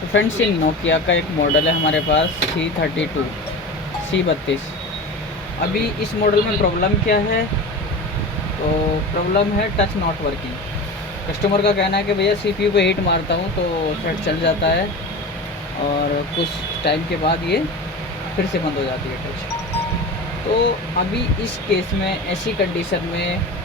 तो फ्रेंड्स, ये नोकिया का एक मॉडल है हमारे पास C32 C32। अभी इस मॉडल में प्रॉब्लम क्या है? तो प्रॉब्लम है टच नॉट वर्किंग। कस्टमर का कहना है कि भैया CPU पे हीट मारता हूँ तो थ्रेड चल जाता है और कुछ टाइम के बाद ये फिर से बंद हो जाती है टच। तो अभी इस केस में, ऐसी कंडीशन में,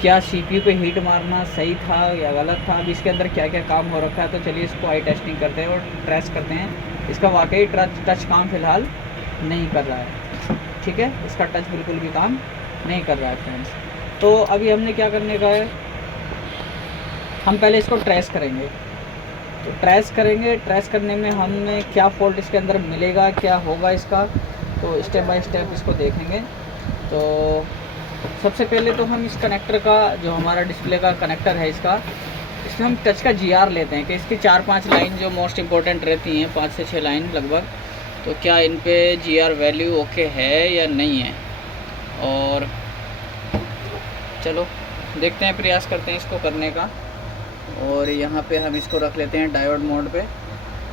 क्या CPU पे हीट मारना सही था या गलत था? अभी इसके अंदर क्या क्या काम हो रखा है, तो चलिए इसको आई टेस्टिंग करते हैं और ट्रेस करते हैं। इसका वाकई टच काम फ़िलहाल नहीं कर रहा है, ठीक है। इसका टच बिल्कुल भी काम नहीं कर रहा है फ्रेंड्स। तो अभी हमने क्या करने का है, हम पहले इसको ट्रेस करेंगे। तो ट्रेस करने में हमें क्या फ़ॉल्ट इसके अंदर मिलेगा, क्या होगा इसका, तो स्टेप बाय स्टेप इसको देखेंगे। तो सबसे पहले तो हम इस कनेक्टर का, जो हमारा डिस्प्ले का कनेक्टर है इसमें हम टच का GR लेते हैं कि इसकी 4-5 लाइन जो मोस्ट इम्पोर्टेंट रहती हैं, 5 से 6 लाइन लगभग, तो क्या इन पे GR वैल्यू ओके है या नहीं है। और चलो देखते हैं, प्रयास करते हैं इसको करने का। और यहाँ पे हम इसको रख लेते हैं डायोड मोड पे,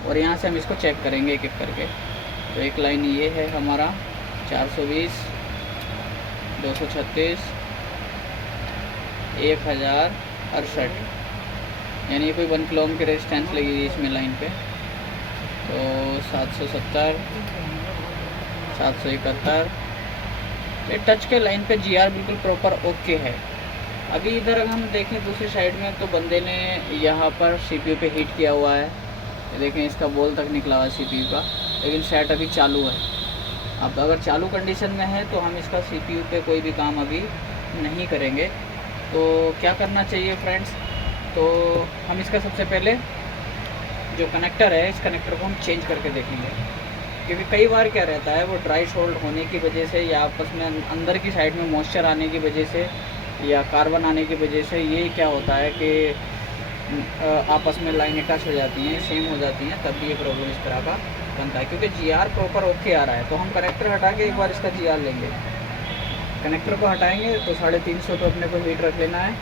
और यहाँ से हम इसको चेक करेंगे एक एक करके। तो एक लाइन ये है हमारा 420, 236, 1068, यानी कोई 1 किलो ओम की रेजिस्टेंस लगी हुई इसमें लाइन पे। तो 770, 771, ये टच के लाइन पे GR बिल्कुल प्रॉपर ओके है। अभी इधर अगर हम देखें दूसरी साइड में, तो बंदे ने यहाँ पर CPU पे हीट किया हुआ है, ये देखें इसका बॉल तक निकला हुआ है CPU का, लेकिन सेट अभी चालू है। अब अगर चालू कंडीशन में है तो हम इसका CPU पे कोई भी काम अभी नहीं करेंगे। तो क्या करना चाहिए फ्रेंड्स, तो हम इसका सबसे पहले जो कनेक्टर है, इस कनेक्टर को हम चेंज करके देखेंगे। क्योंकि कई बार क्या रहता है, वो ड्राई शोल्ड होने की वजह से, या आपस में अंदर की साइड में मॉइस्चर आने की वजह से, या कार्बन आने की वजह से, ये क्या होता है कि आपस में लाइनें टच हो जाती हैं, सेम हो जाती हैं, तब भी ये प्रॉब्लम इस तरह का बनता है। क्योंकि GR प्रॉपर ओके आ रहा है, तो हम कनेक्टर हटा के एक बार इसका GR लेंगे। कनेक्टर को हटाएंगे तो 350 पे अपने को हीट रख लेना है।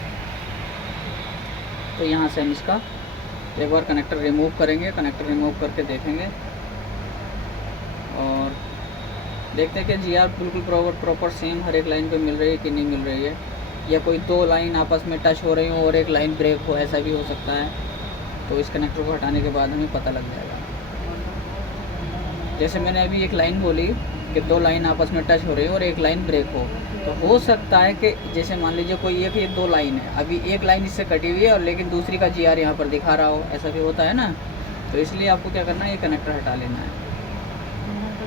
तो यहाँ से हम इसका एक बार कनेक्टर रिमूव करेंगे, कनेक्टर रिमूव करके देखेंगे और देखते हैं कि GR बिल्कुल प्रॉपर सेम हर एक लाइन पे मिल रही है कि नहीं मिल रही है, या कोई 2 लाइन आपस में टच हो रही हो और एक लाइन ब्रेक हो, ऐसा भी हो सकता है। तो इस कनेक्टर को हटाने के बाद हमें पता लग जाएगा। जैसे मैंने अभी एक लाइन बोली कि 2 लाइन आपस में टच हो रही हो और एक लाइन ब्रेक हो सकता है कि जैसे मान लीजिए कोई एक, ये 2 लाइन है, अभी एक लाइन इससे कटी हुई है और लेकिन दूसरी का GR यहाँ पर दिखा रहा हो, ऐसा भी होता है ना। तो इसलिए आपको क्या करना है, ये कनेक्टर हटा लेना है,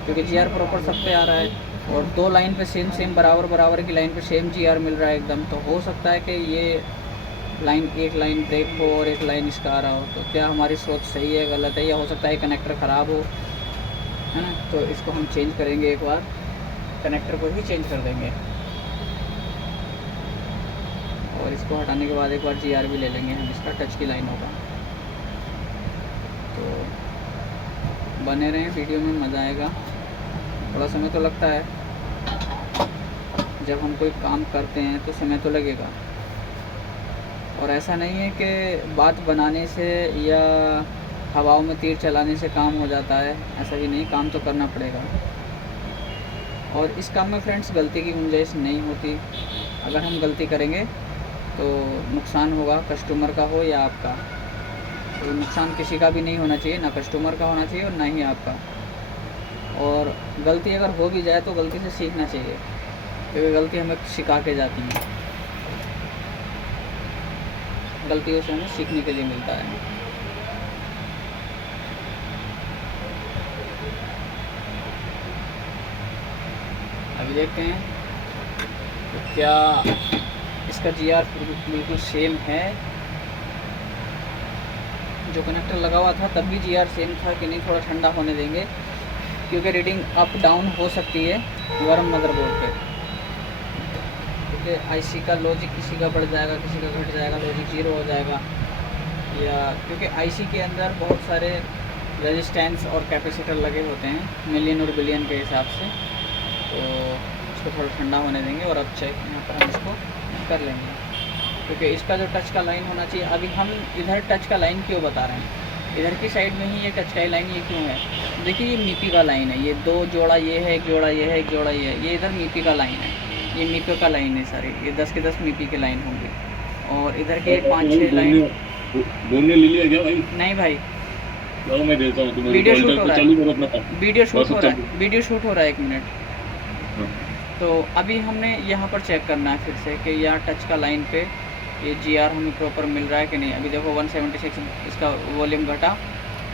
क्योंकि GR प्रॉपर सब पे आ रहा है और 2 लाइन पे सेम बराबर की लाइन पे सेम GR मिल रहा है एकदम। तो हो सकता है कि ये एक लाइन ब्रेक हो और एक लाइन इसका आ रहा हो। तो क्या हमारी सोच सही है, गलत है, या हो सकता है कनेक्टर ख़राब हो, है ना। तो इसको हम चेंज करेंगे, एक बार कनेक्टर को ही चेंज कर देंगे और इसको हटाने के बाद एक बार GR भी ले लेंगे हम, इसका टच की लाइन होगा। तो बने रहें वीडियो में, मज़ा आएगा। थोड़ा समय तो लगता है, जब हम कोई काम करते हैं तो समय तो लगेगा। और ऐसा नहीं है कि बात बनाने से या हवाओं में तीर चलाने से काम हो जाता है, ऐसा भी नहीं, काम तो करना पड़ेगा। और इस काम में फ्रेंड्स गलती की गुंजाइश नहीं होती। अगर हम गलती करेंगे तो नुकसान होगा, कस्टमर का हो या आपका। तो नुकसान किसी का भी नहीं होना चाहिए, ना कस्टमर का होना चाहिए और ना ही आपका। और गलती अगर हो भी जाए तो गलती से सीखना चाहिए, क्योंकि गलती हमें सिखा के जाती है, गलतियों से हमें सीखने के लिए मिलता है। अभी देखते हैं तो क्या इसका GR बिल्कुल सेम है। जो कनेक्टर लगा हुआ था तब भी GR सेम था कि नहीं, थोड़ा ठंडा होने देंगे, क्योंकि रीडिंग अप डाउन हो सकती है गर्म मदरबोर्ड पे। क्योंकि IC का लॉजिक किसी का बढ़ जाएगा, किसी का घट जाएगा, लॉजिक 0 हो जाएगा, या क्योंकि IC के अंदर बहुत सारे रेजिस्टेंस और कैपेसिटर लगे होते हैं मिलियन और बिलियन के हिसाब से। तो इसको थोड़ा ठंडा होने देंगे और अब चेक यहाँ पर हम इसको कर लेंगे, क्योंकि इसका जो टच का लाइन होना चाहिए। अभी हम इधर टच का लाइन क्यों बता रहे हैं, इधर की साइड में ही ये टच का लाइन ये क्यों है? देखिए ये मीपी का लाइन है, ये 2 जोड़ा ये है, 1 जोड़ा ये है, 1 जोड़ा ये है, ये इधर मीपी का लाइन है, ये मीपी का लाइन है सारे, ये 10 के 10 मीपी के लाइन होंगे। और इधर के 5-6 लाइन। बोलने ले लिया क्या भाई? नहीं भाई, चलो मैं देता हूँ तुम्हें, वीडियो शूट हो रहा चालू करो है, अपना काम। वीडियो शूट बस हो अब रहा चालू। है, वीडियो शूट हो रहा है, 1 मिनट। हाँ। तो अभी हमने यहाँ पर चेक करना है फिर से कि यहाँ टच का लाइन पे ये GR हमें प्रॉपर मिल रहा है कि नहीं। अभी देखो 176 इसका वॉल्यूम घटा,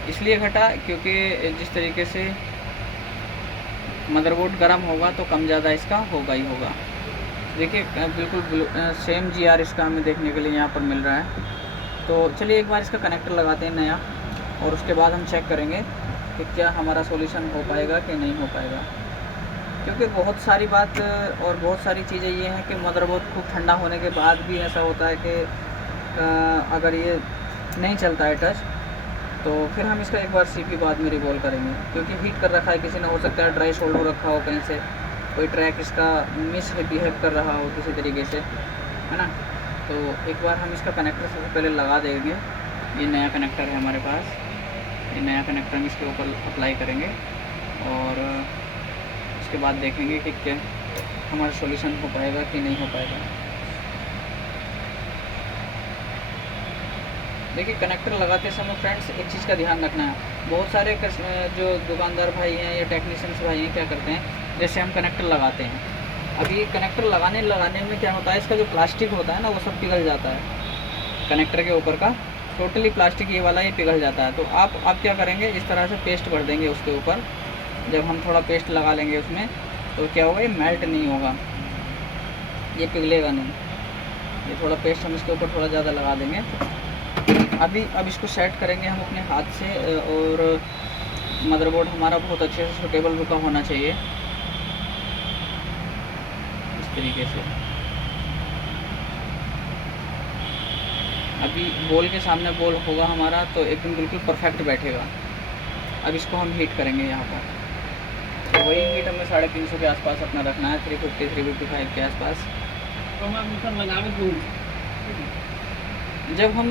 इसलिए घटा क्योंकि जिस तरीके से मदरबोर्ड गर्म होगा तो कम ज़्यादा इसका होगा ही होगा। देखिए बिल्कुल सेम GR इसका हमें देखने के लिए यहाँ पर मिल रहा है। तो चलिए एक बार इसका कनेक्टर लगाते हैं नया, और उसके बाद हम चेक करेंगे कि क्या हमारा सॉल्यूशन हो पाएगा कि नहीं हो पाएगा। क्योंकि बहुत सारी बात और बहुत सारी चीज़ें ये हैं कि मदरबोर्ड खूब ठंडा होने के बाद भी ऐसा होता है कि अगर ये नहीं चलता है टच, तो फिर हम इसका एक बार CPU बाद में रिवॉल्व करेंगे, क्योंकि हीट कर रखा है किसी ने, हो सकता है ड्राई शोल्डर रखा हो कहीं से, कोई ट्रैक इसका मिस बिहेव कर रहा हो किसी तरीके से, है ना। तो एक बार हम इसका कनेक्टर सबसे पहले लगा देंगे। ये नया कनेक्टर है हमारे पास, ये नया कनेक्टर हम इसके ऊपर अप्लाई करेंगे और उसके बाद देखेंगे कि क्या हमारा सॉल्यूशन हो पाएगा कि नहीं हो पाएगा। देखिए कनेक्टर लगाते समय फ्रेंड्स एक चीज़ का ध्यान रखना है, बहुत सारे जो दुकानदार भाई हैं या टेक्नीशियंस भाई हैं क्या करते हैं, जैसे हम कनेक्टर लगाते हैं, अभी कनेक्टर लगाने में क्या होता है, इसका जो प्लास्टिक होता है ना वो सब पिघल जाता है। कनेक्टर के ऊपर का टोटली प्लास्टिक ये वाला ये पिघल जाता है। तो आप क्या करेंगे, इस तरह से पेस्ट भर देंगे उसके ऊपर। जब हम थोड़ा पेस्ट लगा लेंगे उसमें तो क्या होगा, ये मेल्ट नहीं होगा, ये पिघलेगा नहीं। ये थोड़ा पेस्ट हम इसके ऊपर थोड़ा ज़्यादा लगा देंगे। अब इसको सेट करेंगे हम अपने हाथ से, और मदरबोर्ड हमारा बहुत अच्छे से सूटेबल रुका होना चाहिए इस तरीके से। अभी बॉल के सामने बॉल होगा हमारा तो एकदम बिल्कुल परफेक्ट बैठेगा। अब इसको हम हीट करेंगे यहाँ पर, तो वही हीट हमें 350 के आसपास अपना रखना है, 350-355 के आसपास। जब हम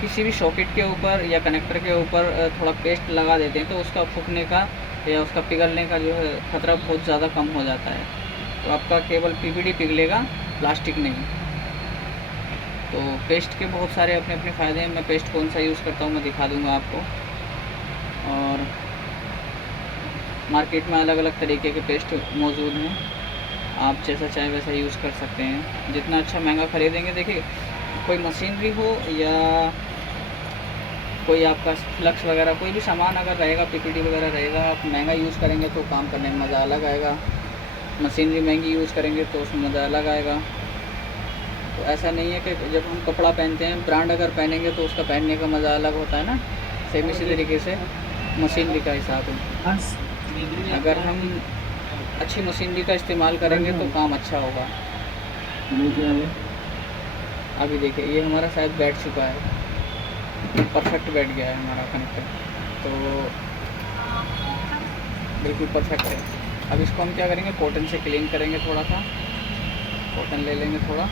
किसी भी सॉकेट के ऊपर या कनेक्टर के ऊपर थोड़ा पेस्ट लगा देते हैं तो उसका फूकने का या उसका पिघलने का जो है खतरा बहुत ज़्यादा कम हो जाता है। तो आपका केवल PVD पिघलेगा, प्लास्टिक नहीं। तो पेस्ट के बहुत सारे अपने अपने फ़ायदे हैं। मैं पेस्ट कौन सा यूज़ करता हूँ मैं दिखा दूँगा आपको, और मार्केट में अलग अलग तरीके के पेस्ट मौजूद हैं, आप जैसा चाहे वैसा यूज़ कर सकते हैं। जितना अच्छा महंगा ख़रीदेंगे, देखिए कोई मशीनरी हो या कोई आपका फ्लक्स वगैरह कोई भी सामान अगर रहेगा, PPD वगैरह रहेगा, आप महंगा यूज़ करेंगे तो काम करने में मज़ा अलग आएगा। मशीनरी महंगी यूज़ करेंगे तो उसमें मज़ा अलग आएगा। तो ऐसा नहीं है कि जब हम कपड़ा पहनते हैं, ब्रांड अगर पहनेंगे तो उसका पहनने का मज़ा अलग होता है ना, सेम इसी तरीके से मशीनरी का हिसाब है। अगर हम अच्छी मशीनरी का इस्तेमाल करेंगे तो काम अच्छा होगा। अभी देखिए ये हमारा शायद बैठ चुका है, परफेक्ट बैठ गया है हमारा कनेक्टर, तो बिल्कुल परफेक्ट है। अब इसको हम क्या करेंगे, कॉटन से क्लीन करेंगे, थोड़ा सा कॉटन ले लेंगे थोड़ा,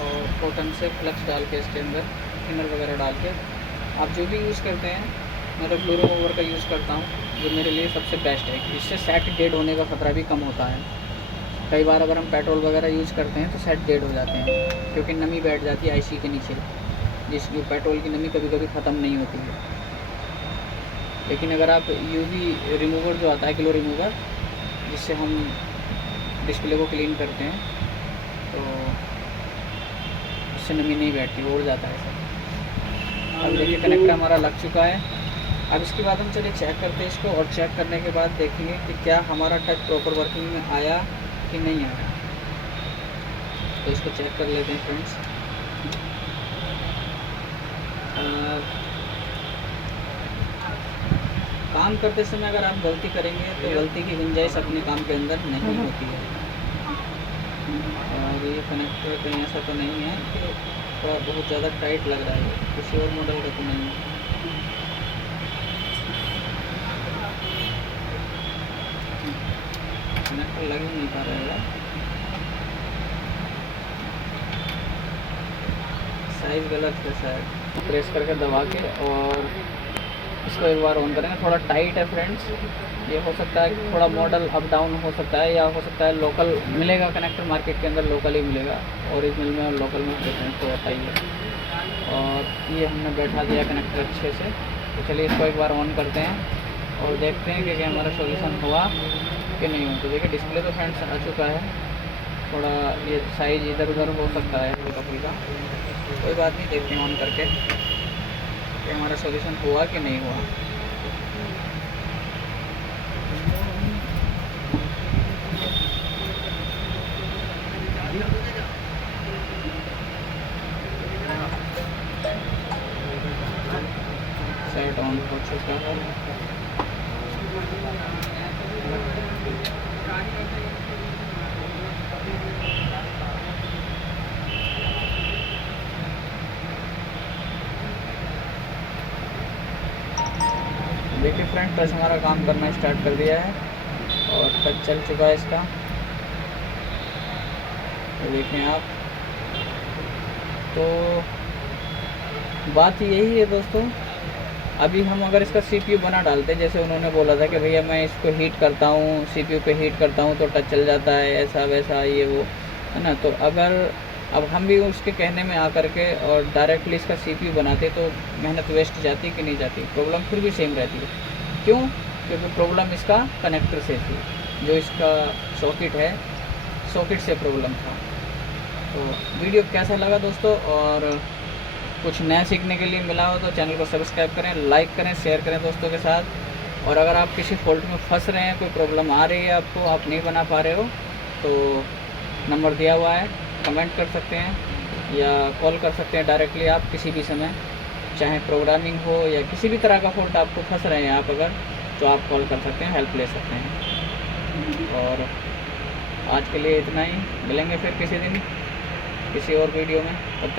और कॉटन से फ्लक्स डाल के इसके अंदर थिनर वगैरह डाल के, आप जो भी यूज़ करते हैं, मैं तो फ्लोरो मूवर का यूज़ करता हूँ, जो मेरे लिए सबसे बेस्ट है। इससे सेट डेड होने का ख़तरा भी कम होता है। कई बार अगर हम पेट्रोल वगैरह यूज़ करते हैं तो सेट डेड हो जाते हैं, क्योंकि नमी बैठ जाती है IC के नीचे, जिसकी पेट्रोल की नमी कभी कभी ख़त्म नहीं होती है। लेकिन अगर आप UV रिमूवर जो आता है, ग्लो रिमूवर, जिससे हम डिस्प्ले को क्लीन करते हैं, तो उससे नमी नहीं बैठती, उड़ जाता है सर। अब देखिए कनेक्टर हमारा लग चुका है। अब इसके बाद हम चलिए चेक करते हैं इसको, और चेक करने के बाद देखेंगे कि क्या हमारा टच प्रॉपर वर्किंग में आया कि नहीं आया। तो इसको चेक कर लेते हैं फ्रेंड्स। काम करते समय अगर आप गलती करेंगे तो गलती की गुंजाइश अपने काम के अंदर नहीं होती है। और ये कनेक्टर कहीं ऐसा तो नहीं है कि थोड़ा बहुत ज़्यादा टाइट लग रहा है, किसी और मॉडल का तो नहीं है। कनेक्टर लग ही नहीं पा रहा है, साइज़ गलत है शायद। प्रेस करके दबा के और इसको एक बार ऑन करेंगे। थोड़ा टाइट है फ्रेंड्स, ये हो सकता है कि थोड़ा मॉडल अप डाउन हो सकता है, या हो सकता है लोकल मिलेगा कनेक्टर मार्केट के अंदर, लोकल ही मिलेगा। ओरिजिनल में और लोकल में डिफरेंस तो होता ही है। और ये हमने बैठा दिया कनेक्टर अच्छे से। तो चलिए इसको एक बार ऑन करते हैं और देखते हैं कि हमारा सॉल्यूशन हुआ कि नहीं हुआ। तो देखिए डिस्प्ले तो फ्रेंड्स आ चुका है, थोड़ा ये साइज़ इधर उधर हो सकता है हल्का फुल्का, कोई बात नहीं। देखते हैं ऑन करके कि हमारा सॉल्यूशन हुआ कि नहीं हुआ। सेट ऑन हो चुका है। देखिए फ्रेंड टच हमारा काम करना स्टार्ट कर दिया है और टच चल चुका है इसका। तो देखें आप, तो बात यही है दोस्तों, अभी हम अगर इसका CPU बना डालते हैं, जैसे उन्होंने बोला था कि भैया मैं इसको हीट करता हूँ, CPU पे हीट करता हूँ तो टच चल जाता है, ऐसा वैसा ये वो, है ना। तो अगर अब हम भी उसके कहने में आकर के और डायरेक्टली इसका CPU बनाते तो मेहनत वेस्ट जाती कि नहीं जाती, प्रॉब्लम फिर भी सेम रहती है। क्यों? क्योंकि प्रॉब्लम इसका कनेक्टर से थी, जो इसका सॉकेट है, सॉकेट से प्रॉब्लम था। तो वीडियो कैसा लगा दोस्तों, और कुछ नया सीखने के लिए मिला हो तो चैनल को सब्सक्राइब करें, लाइक करें, शेयर करें दोस्तों के साथ। और अगर आप किसी फॉल्ट में फंस रहे हैं, कोई प्रॉब्लम आ रही है आपको, आप नहीं बना पा रहे हो, तो नंबर दिया हुआ है, कमेंट कर सकते हैं या कॉल कर सकते हैं डायरेक्टली आप किसी भी समय, चाहे प्रोग्रामिंग हो या किसी भी तरह का फॉल्ट आपको फंस रहे हैं आप अगर, तो आप कॉल कर सकते हैं, हेल्प ले सकते हैं। और आज के लिए इतना ही, मिलेंगे फिर किसी दिन किसी और वीडियो में, तब तक